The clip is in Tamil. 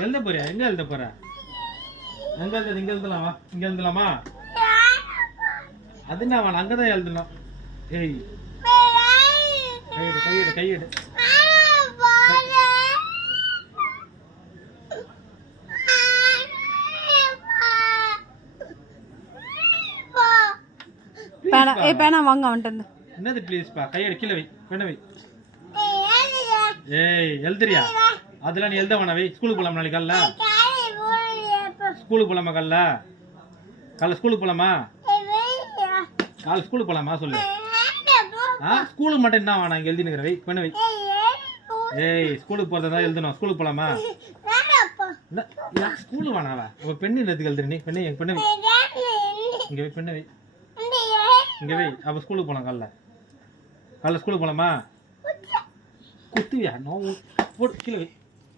எழுத போறியா? எங்க எழுத போற? எங்க எழுது இங்க எழுதலாமா இங்க எழுதலாமா? அது என்ன அங்கதான் எழுதணும். ஏய். கையெடு கையெடு கையெடு. பேனா ஏ பேனா வாங்க அவன்கிட்ட இருந்து. என்னது ப்ளீஸ்ப்பா கையெடு கீழே வை பண்ண வை. ஏய் எழுதுறியா? அதெல்லாம் நீ எழுத வேணாம் வை. ஸ்கூலுக்கு போலாமா நாளைக்கு காலைல? ஸ்கூலுக்கு போலாமா காலைல? காலைல ஸ்கூலுக்கு போலாமா? காலைல ஸ்கூலுக்கு போலாமா சொல்லு. ஆ ஸ்கூலுக்கு மட்டும் என்ன வேணாம் இங்க எழுதினுக்கிற வை. பண்ண வை. ஏய் ஸ்கூலுக்கு போறதா எழுதணும். ஸ்கூலுக்கு ஏன் ஸ்கூலுக்கு வேணாவா உங்க பெண்ணு எழுதுக்கு எழுதுற நீ? பெண்ணு எங்க பெண்ணு இங்க வை பெண்ணு வை. இங்க வை. அப்ப ஸ்கூலுக்கு போலாம் காலைல. காலைல ஸ்கூலுக்கு போலாமா? குத்துவியா? நோ போடு கீழே வை.